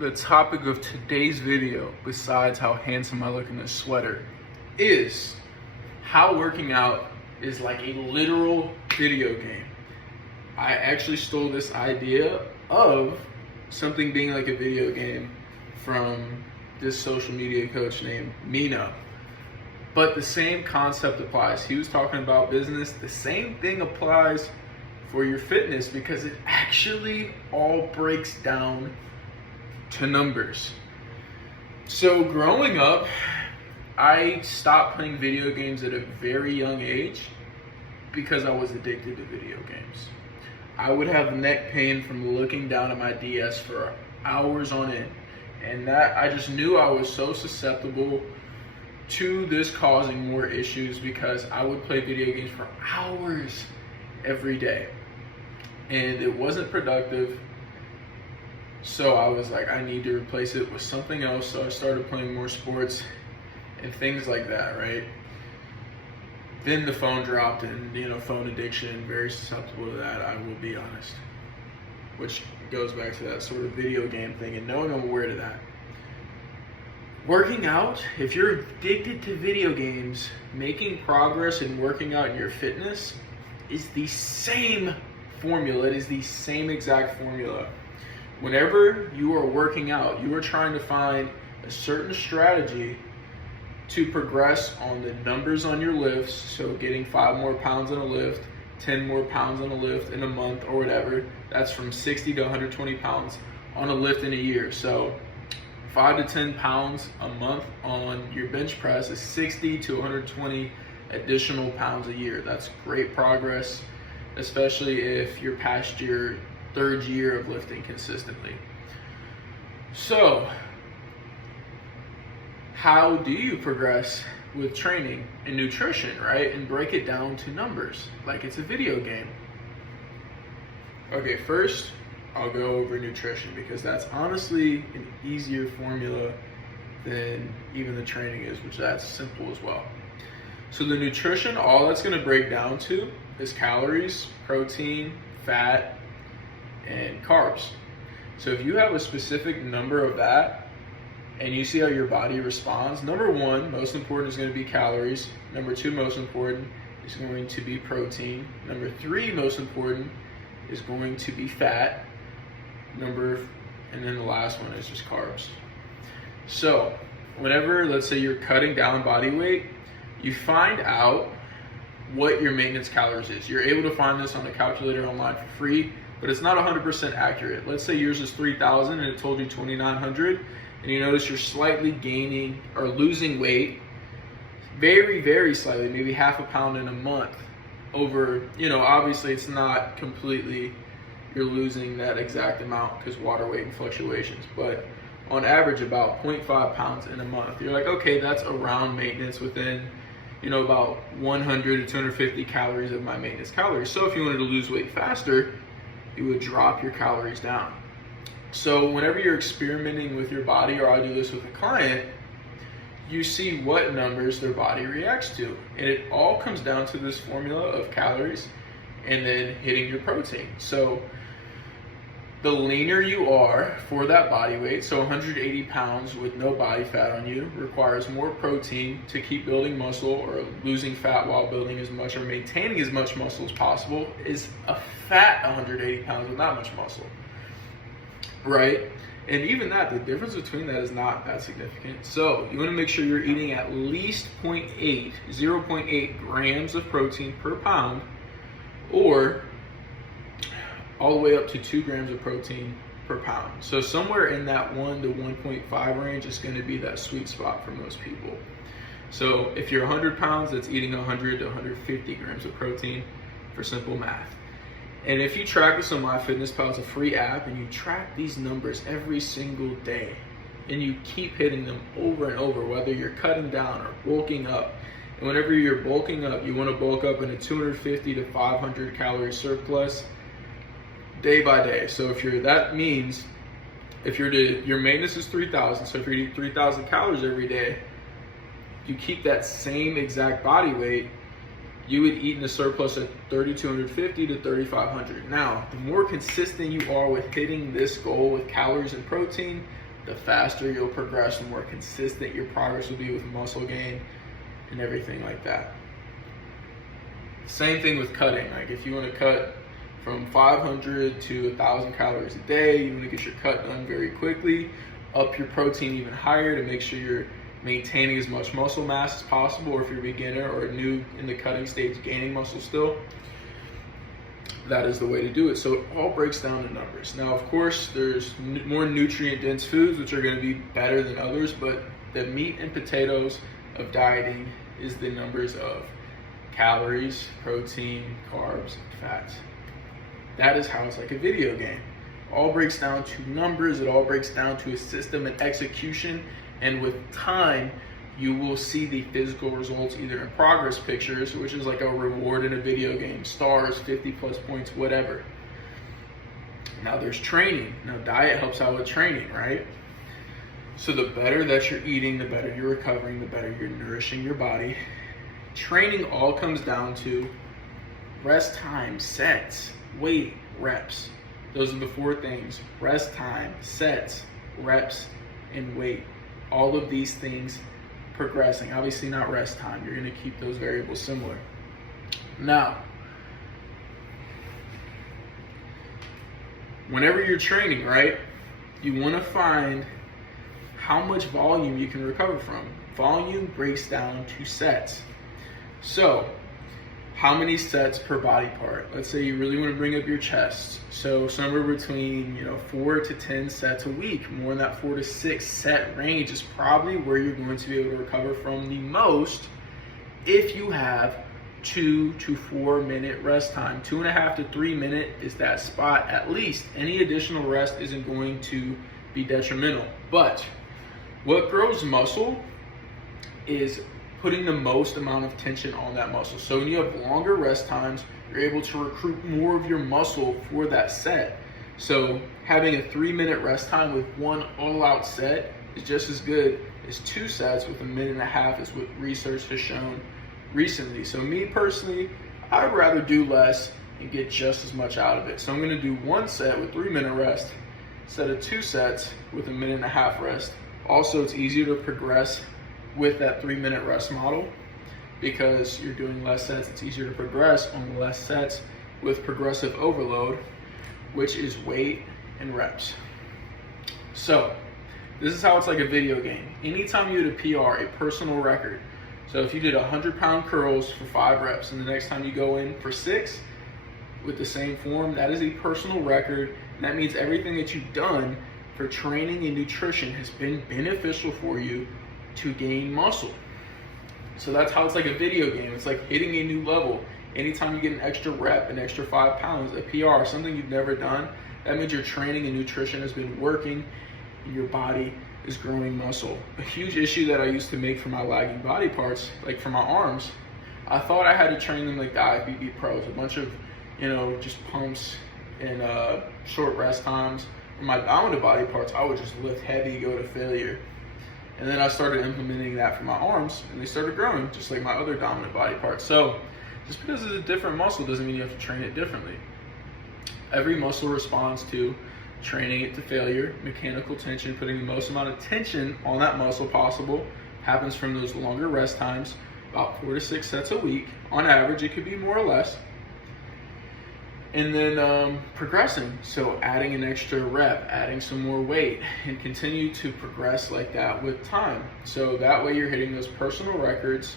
the topic of today's video, besides how handsome I look in this sweater, is how working out is like a literal video game. I actually stole this idea of something being like a video game from this social media coach named Mina. But the same concept applies. He was talking about business. The same thing applies for your fitness because it actually all breaks down to numbers. So growing up, I stopped playing video games at a very young age because I was addicted to video games. I would have neck pain from looking down at my DS for hours on end. And that I just knew I was so susceptible to this causing more issues because I would play video games for hours every day. And it wasn't productive. So I was like, I need to replace it with something else. So I started playing more sports and things like that, right? Then the phone dropped and, phone addiction, very susceptible to that, I will be honest. Which goes back to that sort of video game thing and knowing I'm aware to that. Working out, if you're addicted to video games, making progress in working out in your fitness is the same formula. It is the same exact formula. Whenever you are working out, you are trying to find a certain strategy to progress on the numbers on your lifts. So getting 5 more pounds on a lift, 10 more pounds on a lift in a month or whatever. That's from 60 to 120 pounds on a lift in a year. So 5 to 10 pounds a month on your bench press is 60 to 120 additional pounds a year. That's great progress, especially if you're past your 3rd year of lifting consistently. So, how do you progress with training and nutrition, right? And break it down to numbers, like it's a video game. Okay, first, I'll go over nutrition because that's honestly an easier formula than even the training is, which that's simple as well. So the nutrition, all that's gonna break down to is calories, protein, fat, and carbs. So if you have a specific number of that and you see how your body responds, number 1, most important is going to be calories. Number 2, most important is going to be protein. Number 3, most important is going to be fat. And then the last one is just carbs. So whenever, let's say you're cutting down body weight, you find out what your maintenance calories is. You're able to find this on a calculator online for free, but it's not 100% accurate. Let's say yours is 3,000 and it told you 2,900, and you notice you're slightly gaining or losing weight, very, very slightly, maybe half a pound in a month over, obviously it's not completely, you're losing that exact amount because water weight and fluctuations, but on average about 0.5 pounds in a month. You're like, okay, that's around maintenance within, about 100 to 250 calories of my maintenance calories. So if you wanted to lose weight faster, you would drop your calories down. So whenever you're experimenting with your body, or I do this with a client, you see what numbers their body reacts to. And it all comes down to this formula of calories and then hitting your protein. So the leaner you are for that body weight, so 180 pounds with no body fat on you requires more protein to keep building muscle or losing fat while building as much or maintaining as much muscle as possible is a fat 180 pounds with not much muscle, right? And even that, the difference between that is not that significant. So you want to make sure you're eating at least 0.8 grams of protein per pound, or all the way up to 2 grams of protein per pound. So somewhere in that 1 to 1.5 range is going to be that sweet spot for most people. So if you're 100 pounds, that's eating 100 to 150 grams of protein for simple math. And if you track this on MyFitnessPal, it's a free app, and you track these numbers every single day, and you keep hitting them over and over, whether you're cutting down or bulking up. And whenever you're bulking up, you want to bulk up in a 250 to 500 calorie surplus day by day. So that means if your maintenance is 3,000, so if you're eating 3,000 calories every day, you keep that same exact body weight, you would eat in a surplus of 3,250 to 3,500. Now, the more consistent you are with hitting this goal with calories and protein, the faster you'll progress, the more consistent your progress will be with muscle gain and everything like that. Same thing with cutting. Like if you want to cut from 500 to 1,000 calories a day, you want to get your cut done very quickly, up your protein even higher to make sure you're maintaining as much muscle mass as possible, or if you're a beginner or new in the cutting stage gaining muscle still, that is the way to do it. So it all breaks down to numbers. Now, of course, there's more nutrient-dense foods which are going to be better than others, but the meat and potatoes of dieting is the numbers of calories, protein, carbs, and fats. That is how it's like a video game. It all breaks down to numbers. It all breaks down to a system and execution. And with time, you will see the physical results either in progress pictures, which is like a reward in a video game, stars, 50 plus points, whatever. Now there's training. Now diet helps out with training, right? So the better that you're eating, the better you're recovering, the better you're nourishing your body. Training all comes down to rest time, sets, weight, reps. Those are the four things: rest time, sets, reps, and weight. All of these things progressing. Obviously not rest time. You're going to keep those variables similar. Now, whenever you're training, right, you want to find how much volume you can recover from. Volume breaks down to sets. So, how many sets per body part? Let's say you really want to bring up your chest. So somewhere between 4 to 10 sets a week. More in that 4 to 6 set range is probably where you're going to be able to recover from the most if you have 2 to 4 minute rest time. 2.5 to 3 minute is that spot at least. Any additional rest isn't going to be detrimental. But what grows muscle is putting the most amount of tension on that muscle. So when you have longer rest times, you're able to recruit more of your muscle for that set. So having a 3-minute rest time with one all-out set is just as good as 2 sets with 1.5 minutes, is what research has shown recently. So me personally, I'd rather do less and get just as much out of it. So I'm gonna do 1 set with 3-minute rest instead of 2 sets with 1.5 minutes rest. Also, it's easier to progress with that 3-minute rest model because you're doing less sets. It's easier to progress on less sets with progressive overload, which is weight and reps. So this is how it's like a video game. Anytime you hit a PR, a personal record, so if you did 100-pound curls for 5 reps and the next time you go in for 6 with the same form, that is a personal record, and that means everything that you've done for training and nutrition has been beneficial for you to gain muscle. So that's how it's like a video game. It's like hitting a new level. Anytime you get an extra rep, an extra 5 pounds, a PR, something you've never done, that means your training and nutrition has been working and your body is growing muscle. A huge issue that I used to make for my lagging body parts, like for my arms, I thought I had to train them like the IFBB pros, a bunch of, just pumps and short rest times. For my dominant body parts, I would just lift heavy, go to failure. And then I started implementing that for my arms, and they started growing just like my other dominant body parts. So just because it's a different muscle doesn't mean you have to train it differently. Every muscle responds to training it to failure. Mechanical tension, putting the most amount of tension on that muscle possible, happens from those longer rest times, about 4 to 6 sets a week. On average, it could be more or less. And then progressing, so adding an extra rep, adding some more weight, and continue to progress like that with time. So that way you're hitting those personal records.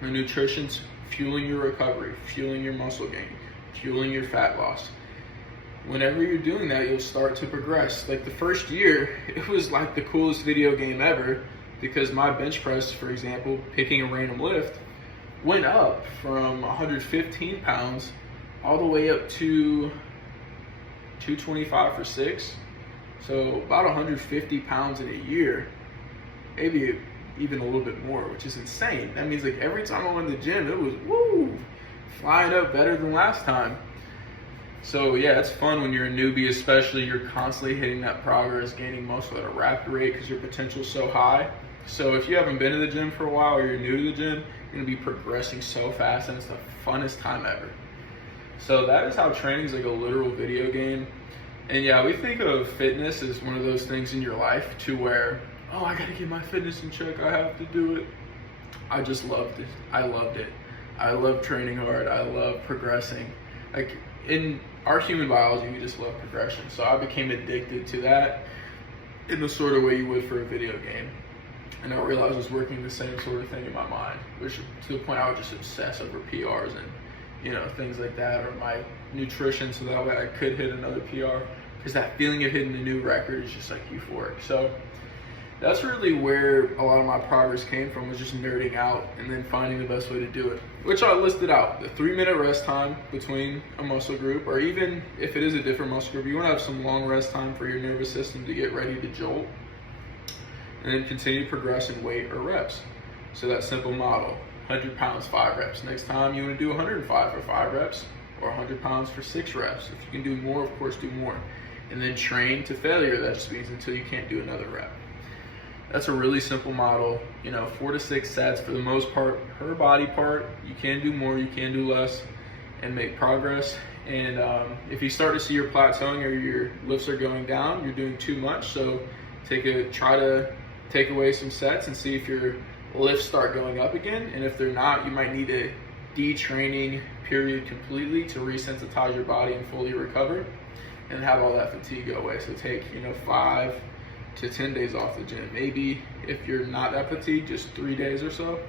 The nutrition's fueling your recovery, fueling your muscle gain, fueling your fat loss. Whenever you're doing that, you'll start to progress. Like the first year, it was like the coolest video game ever because my bench press, for example, picking a random lift, went up from 115 pounds all the way up to 225 for 6. So about 150 pounds in a year, maybe even a little bit more, which is insane. That means like every time I went to the gym, it was flying up better than last time. So yeah, it's fun when you're a newbie, especially. You're constantly hitting that progress, gaining muscle at a rapid rate because your potential is so high. So if you haven't been to the gym for a while or you're new to the gym, you're gonna be progressing so fast and it's the funnest time ever. So that is how training is like a literal video game. And yeah, we think of fitness as one of those things in your life to where, oh, I gotta get my fitness in check, I have to do it. I just loved it. I loved it. I love training hard. I love progressing. Like in our human biology, we just love progression. So I became addicted to that in the sort of way you would for a video game. And I realized I was working the same sort of thing in my mind, which to the point I would just obsess over PRs and, you know, things like that, or my nutrition so that way I could hit another PR, because that feeling of hitting a new record is just like euphoric. So that's really where a lot of my progress came from, was just nerding out and then finding the best way to do it, which I listed out. The 3-minute rest time between a muscle group, or even if it is a different muscle group, you want to have some long rest time for your nervous system to get ready to jolt, and then continue to progress in weight or reps. So that simple model, 100 pounds, 5 reps. Next time you want to do 105 for 5 reps, or 100 pounds for 6 reps. If you can do more, of course, do more. And then train to failure. That just means until you can't do another rep. That's a really simple model, you know, 4 to 6 sets for the most part per body part. You can do more, you can do less, and make progress. And if you start to see you're plateauing or your lifts are going down, you're doing too much. So try to take away some sets and see if your lifts start going up again. And if they're not, you might need a detraining period completely to resensitize your body and fully recover and have all that fatigue go away. So take, 5 to 10 days off the gym. Maybe if you're not that fatigued, just 3 days or so.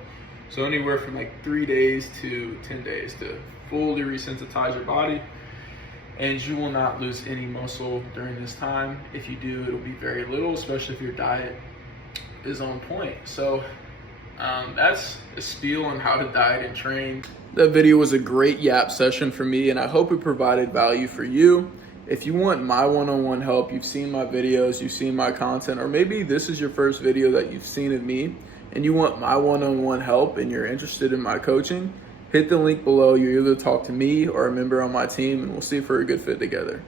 So anywhere from like 3 days to 10 days to fully resensitize your body. And you will not lose any muscle during this time. If you do, it'll be very little, especially if your diet is on point. So that's a spiel on how to diet and train. That video was a great yap session for me, and I hope it provided value for you. If you want my one-on-one help, you've seen my videos, you've seen my content, or maybe this is your first video that you've seen of me, and you want my one-on-one help and you're interested in my coaching, hit the link below. You're either talk to me or a member on my team, and we'll see if we're a good fit together.